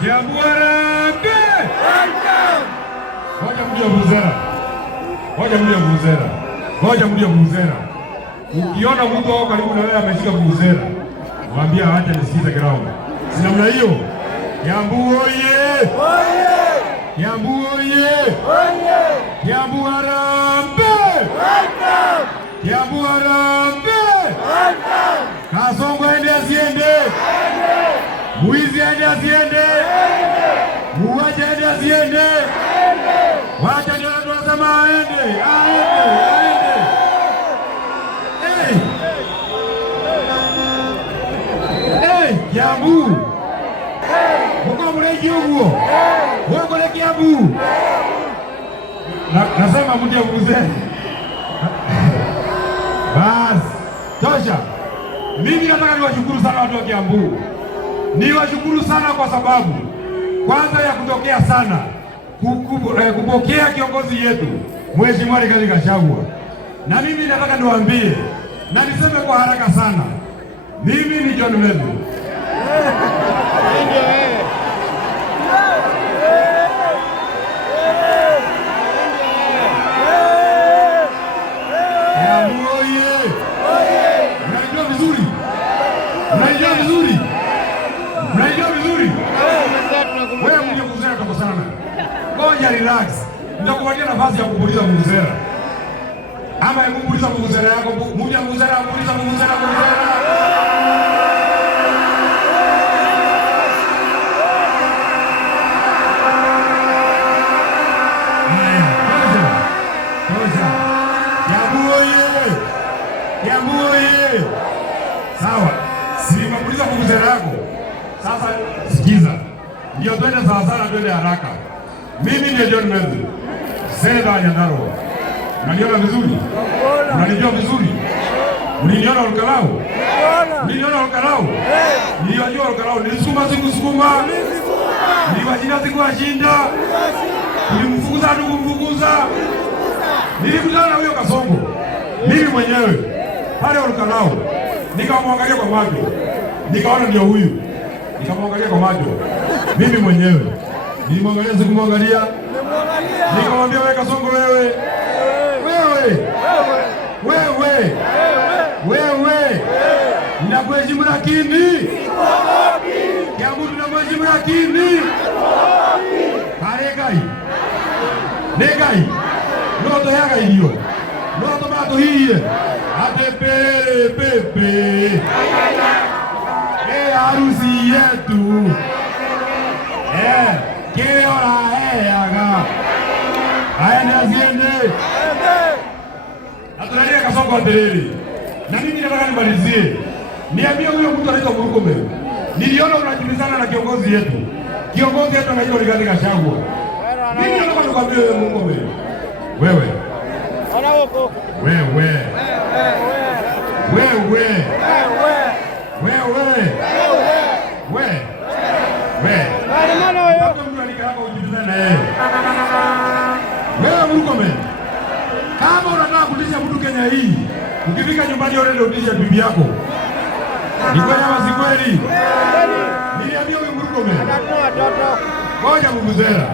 Kiambu harambee! Ngoja mje vuvuzela. Ngoja mje vuvuzela. Ngoja mje vuvuzela. Ukiona mtu wako karibu na wewe ameshika vuvuzela, mwambie acha nisikize ground. Si namna hiyo? Kiambu oye! Oye! Kiambu oye! Oye! Kiambu harambee! Welcome! Kiambu harambee! Welcome! Kasongo ende asiende! Ende! Muizi ende asiende! Ende! Muwaje ende asiende! Ende! Wacha ndio tunasema aende! Aende! Aende! Hey! Hey! Kiambu! Muko mreji huo? Wako le Kiambu? Nasema mje vuvuzela. Bas, tosha. Mimi nataka niwashukuru sana watu wa Kiambu. Niwashukuru sana kwa sababu kwanza ya kutokea sana kupokea kiongozi yetu Mheshimiwa Rigathi Gachagua. Na mimi nataka niwaambie na niseme kwa haraka sana. Mimi ni John Mendu. Relax. Nitakupatia nafasi ya kupuliza vuvuzela. Ama ya kupuliza vuvuzela yako, mmoja vuvuzela, kupuliza vuvuzela. Tosha. Kiambu oye! Kiambu oye! Sawa. Si kupuliza vuvuzela yako. Sasa sikiza. Ndio twende sawa sana, twende haraka. Mimi ni John Mendu, seneta wa Nyandarua. Unaniona vizuri? Unanijua vizuri? Uliniona Olkalau? Uliniona Olkalau? Niliwajua Olkalau, nilisukuma sikusukuma. Niliwashinda sikuwashinda. Nilimfukuza kumfukuza. Nilikutana na huyo Kasongo. Mimi mwenyewe pale Olkalau nikamwangalia kwa macho. Nikaona ndio huyu. Nikamwangalia kwa macho. Mimi mwenyewe nilimwangalia, sikumwangalia. Nikamwambia wewe Kasongo, wewe ninakuheshimu lakini Kiambu tunakuheshimu lakini karegai negai noto yaga hiyo noto mato hiye atepele pepe harusi yetu kile ora heaga aende asiende atunalia Kasongo atereri. Na mimi nataka nimalizie, niambie huyo mtu anaitwa Murkomen, niliona unajibizana na kiongozi yetu anaitwa Rigathi Gachagua. Mimi nataka nikwambie wewe Murkomen, wewe Murkomen, kama unataka kulisha mtu Kenya hii, ukifika nyumbani uende utishe bibi yako. Ni kweli ama si kweli? Niliambia huyu Murkomen. Ngoja vuvuzela.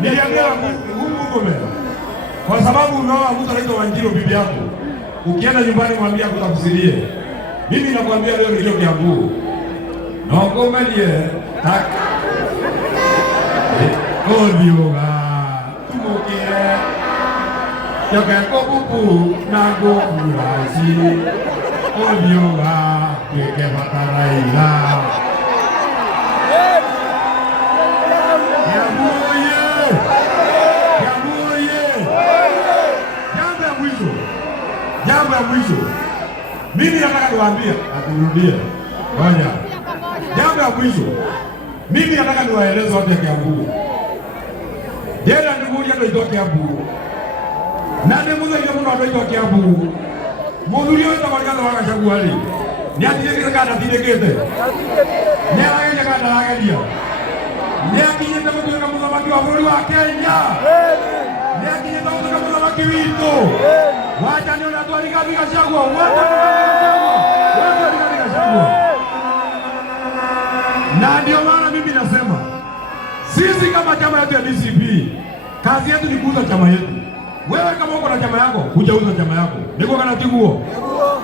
Niliambia huyu Murkomen. Kwa sababu unaoa mtu anaitwa Wanjiru bibi yako. Ukienda nyumbani mwambie akutakusirie. Mimi nakwambia leo ndio Kiambu. Nokomelie tak. Kodioga. Tumokire. Yoko kupu nango kurazi. Kodioga keke bataraila. Jambo ya mwisho. Mimi nataka niwaambie, aturudie. Ngoja. Jambo ya mwisho. Mimi nataka niwaeleze watu ya Kiambu. Jela ndugu yetu itoka Kiambu. Nani mmoja ndio mtu anaitwa Kiambu. Mudhuri wetu kwa kwanza wakachagua hali. Ni atile kana tidekete. Ni aje kana angalia. Ni akije ndio mtu kama mzamaki wa bodi wa Kenya. Ni akije ndio mtu kama mzamaki wito. Wacha ndio natoa Rigathi Gachagua. Wacha Rigathi Gachagua. Na ndio maana mimi nasema kama chama yetu ya DCP, kazi yetu ni kuuza chama yetu. Wewe kama uko na chama yako, hujauza chama yako. Niko kana tiguo.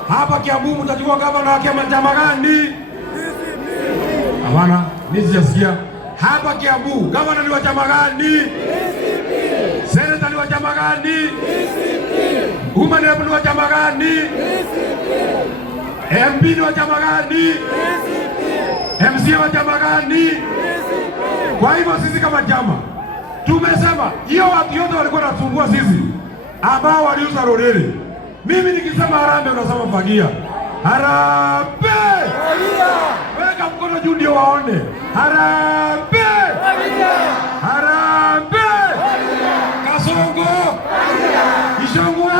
Hapa Kiambu mtachukua gavana wa chama gani? Hapana, mimi sijasikia. Hapa Kiambu gavana ni wa chama gani? Seneta ni wa chama gani? Women rep ni wa chama gani? MP ni wa chama gani? MC wa chama gani? Kwa hivyo sisi kama chama tumesema hiyo watu yote walikuwa wanasumbua sisi ambao waliuza Rorere. Mimi nikisema harambee unasema fagia. Harambee! Weka mkono juu ndio waone. Harambee! Harambee! Kasongo! Ishongwa!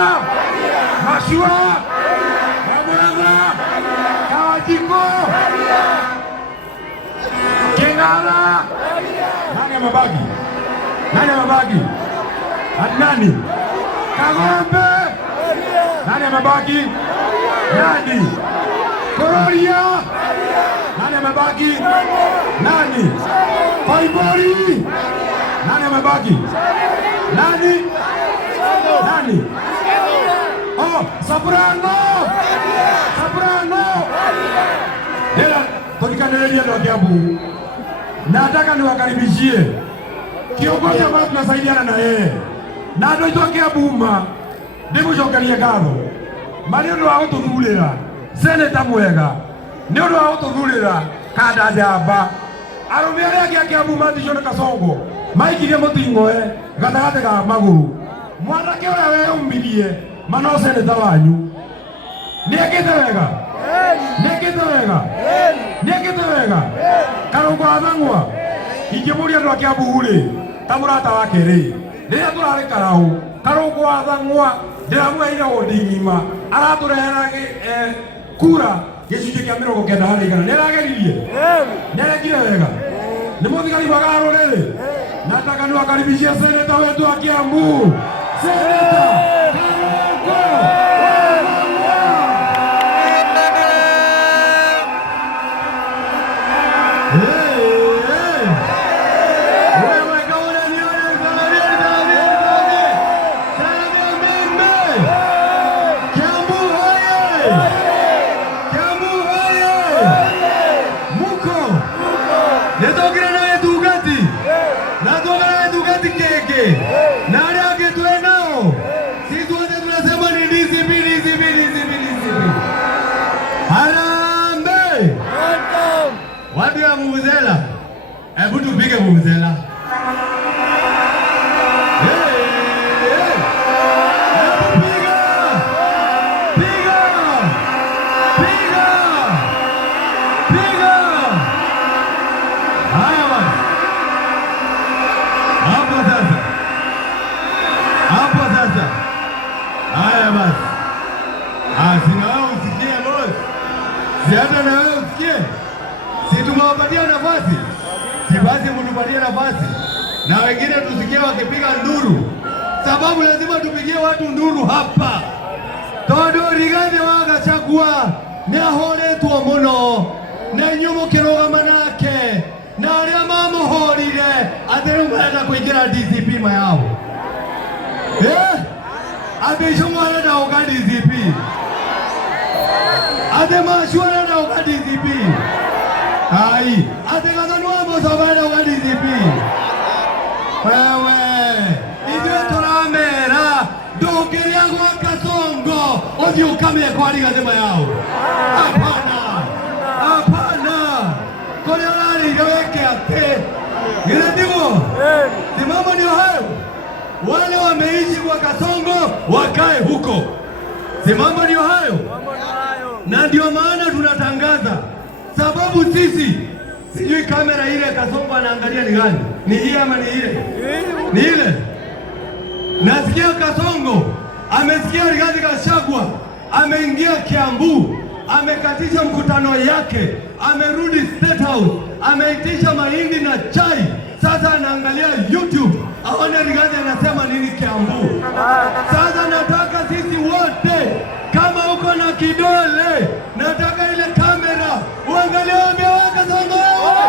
Mashua! Maburaza! Kawajiko! Kengala! Nani amebaki? Nani amebaki? Nani? Kagombe! Nani amebaki? Nani? Kororia! Nani amebaki? Nani? Faibori! Nani amebaki? Nani? Nani? Oh, Soprano! Soprano! Dela, tukikandelea ndio Kiambu. Nataka niwakaribishie kiongozi ambaye tunasaidiana na yeye. Na ndio itoke Abuma. Ndimo jokalia gavo. Mali ndo autothulira. Seneta mwega. Ndio ndo autothulira kada jamba. Arumia yake Kiambu ndishona Kasongo. Maikire mutingo gatagate ga maguru. Mwanake ora wewe umbilie. Mano seneta wanyu. Niekete wega. Niekete wega. Niekete wega. Karongo athangwa. Ingemuria ndo Kiambu ri. Tamurata wake ri. Rĩrĩa tũrarĩ Karau, Karongo athang'wa ndĩramũheire ũnding'ima aratũrehera kura gĩcunjĩ kĩa 90 harĩ igana. Nĩarageririe? Nĩarekire wega? Nĩ mũthigari mwega wa rũrĩrĩ? Nataka niwakaribishie seneta wetu wa Kiambu. Seneta Karongo! Watu ya Vuvuzela, hebu tupige Vuvuzela. Haya basi. Sina wewe usikie boss. Si hata na wewe usikie. Si tumewapatia nafasi. Si basi mtupatie nafasi. Na wengine tusikie wakipiga nduru. Sababu lazima tupigie watu nduru hapa. Todo rigane wagachagua niahoretwo muno na nyumu kirugama nake na aria mamuhorire athiru marenda kuingira DCP mayao. Ate shomwana na oga DCP. Ate mashwana na oga DCP. Ai, ate kazanwa mosaba na oga DCP. Wewe, ije turamera dogeria kwa Kasongo. Ozi ukame kwa liga zema yao. Hapana. Hapana. Kole alari yaweke ate. Niletigo. Simama ni hayo. Wale wameishi kwa Kasongo wakae huko. Simama ndio hayo. Na ndio maana tunatangaza, sababu sisi sijui kamera ile Kasongo anaangalia ni gani? Ni hii ama ni ile? Ni ile. Nasikia Kasongo amesikia Rigathi Gachagua ameingia Kiambu, amekatisha mkutano yake, amerudi State House, ameitisha mahindi na chai. Sasa anaangalia YouTube aone Rigathi anasema nini Kiambu. Sasa nataka sisi wote, kama uko na kidole, nataka ile kamera uangalie Kasongo wewe.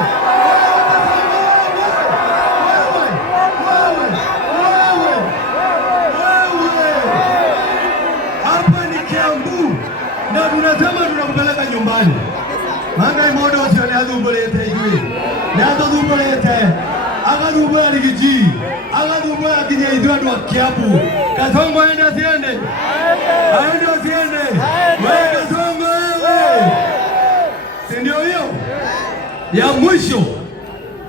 Mangai modo cio ne athumburite igui. Ne athumburite. Agathumura rigiji. Agathumura kinya ithu andu a Kiambu. Kasongo ende siende. Aende siende. Wewe Kasongo wewe. Si ndio hiyo? Ya mwisho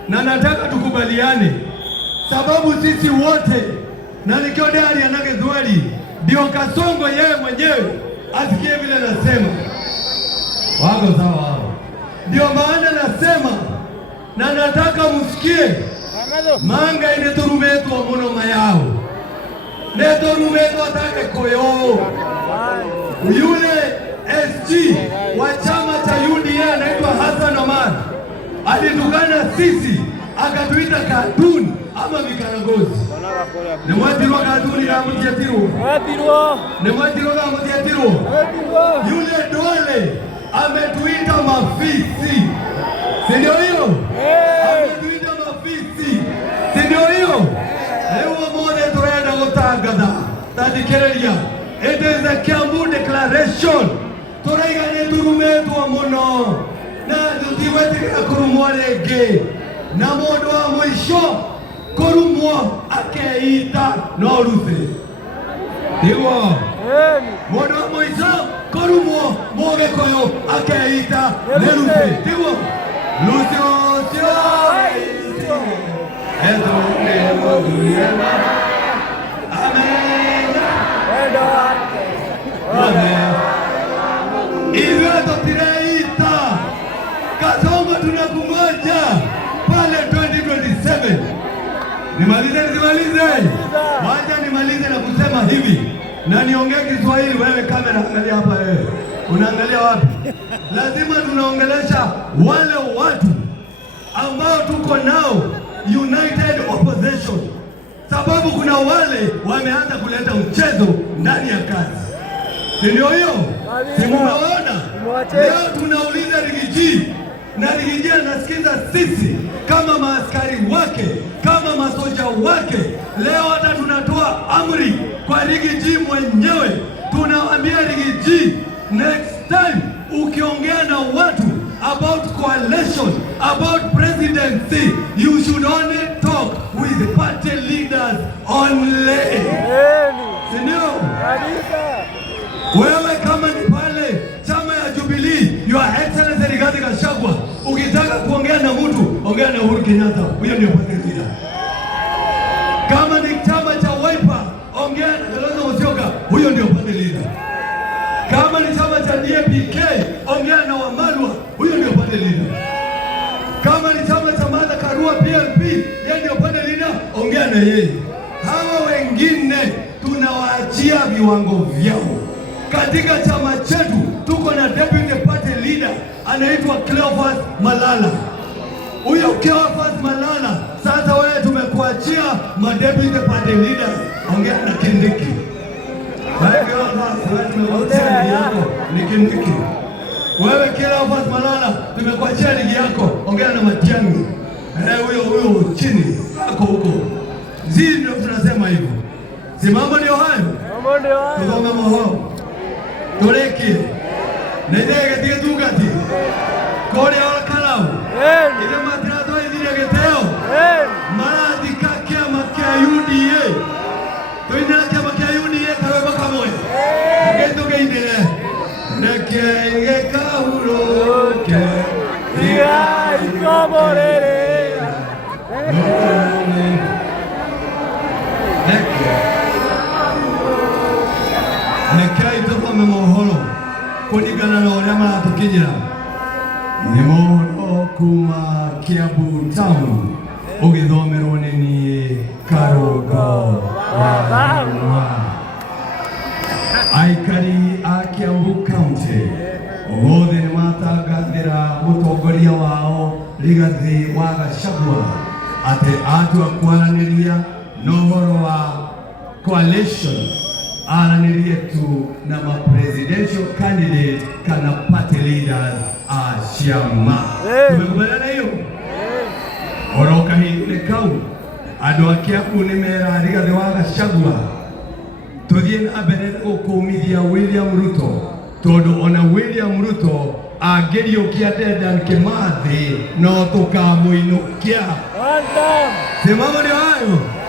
na nataka tukubaliane, sababu sisi wote na nikiodari anake Dhwali ndio Kasongo yeye mwenyewe asikie vile nasema. Wako sawa hao. Ndio maana nasema na nataka msikie manga ine turumetu wa muno mayao. Ne turumetu atake koyo. Yule SG wa chama cha UDA anaitwa Hassan Omar alitukana sisi akatuita katuni ama vikarangozi. Nemwatirwa katuni na mtiatiro. Nemwatirwa na mtiatiro. Yule Duale ametuita mafisi. Si ndio hiyo? Ametuita mafisi. Si ndio hiyo? Leo mmoja tunaenda kutangaza. Tadikereria. It is a Kiambu declaration. Turaigane turumetu wa muno. Na tutiwetika kurumwa rege. Na mundu wa mwisho kurumwa akeita no Ruthe. Digo. Mundu wa mwisho kurumwa Mugekoyo akeita ne Ruthe. Digo. Lucio. Ezo ne moguye. Amen. Amen. Hivyo tutireita Kasongo tunakungoja pale 2027. Nimalize. Wacha nimalize na kusema hivi. Na niongee Kiswahili. Wewe kamera angalia hapa wewe. Unaangalia wapi? Lazima tunaongelesha wale watu ambao tuko nao united opposition. Sababu kuna wale wameanza kuleta mchezo ndani ya kazi. Ndio hiyo? Simuona? Leo tunauliza Rigiji. Na Rigiji anasikiza sisi kama maaskari wake, kama masoja wake. Leo hata tunatoa amri kwa Rigiji mwenyewe. Tunawaambia Rigiji, next time ukiongea na watu about coalition, about presidency, you should only talk with party leaders only. Sindio? Wewe kama ni pale chama ya Jubilee, Your Excellency Rigathi Gachagua, ukitaka kuongea na mtu, ongea na Uhuru Kenyatta. Huyo ndio party leader. Kama ni chama cha Wiper, ongea na Kalonzo Musyoka. Huyo ndio party leader. Kama ni chama cha DAP-K, ongea na Wamalwa. Huyo ndio party leader. Kama ni chama cha Martha Karua PLP, yeye ndio party leader, ongea na yeye. Hawa wengine tunawaachia viwango vyao. Katika chama chetu tuko na deputy party leader anaitwa Cleophas Malala. Huyo Cleophas Malala, sasa wewe tumekuachia deputy party leaders, ongea na Kindiki. Ni Kindiki. Wewe Cleophas Malala, tumekuachia ligi yako, ongea na Matiang'i. Huyo chini yako huko. Zii ndio tunasema hivyo. Si mambo ndio hayo? Mambo ndio hayo. Tuko mambo Toreke. Nedege tige dugati. Kore ala kalau. Ile matira to idire geteo. Mara dikakia makia UDA. To idire kia makia UDA kawe bakamoe. Geto ke idire. Neke ige kauro ke. Diga ikomorere. Nekai toka memohoro kuligana na wale maratukinyira ni mohoro kuma Kiambu town ugithomerwo ni Karungo wa Bang'wa. Aikari a Kiambu County othe ni matangathira mutongoria wao Rigathi wa Gachagua ati atua kwaraniria no horo wa coalition aranĩrie tu na presidential candidate kana party leaders a ciama. Tumekubaliana hiyo? Oroka hii kau andũ a Kiambu nĩ mera Rigathi wa Gachagua tuthiĩ na mbere gũkũmithia William Ruto, tondũ ona William Ruto angĩriũkia Dedan Kimathi no tũkamũinũkia. Simama ni hayo.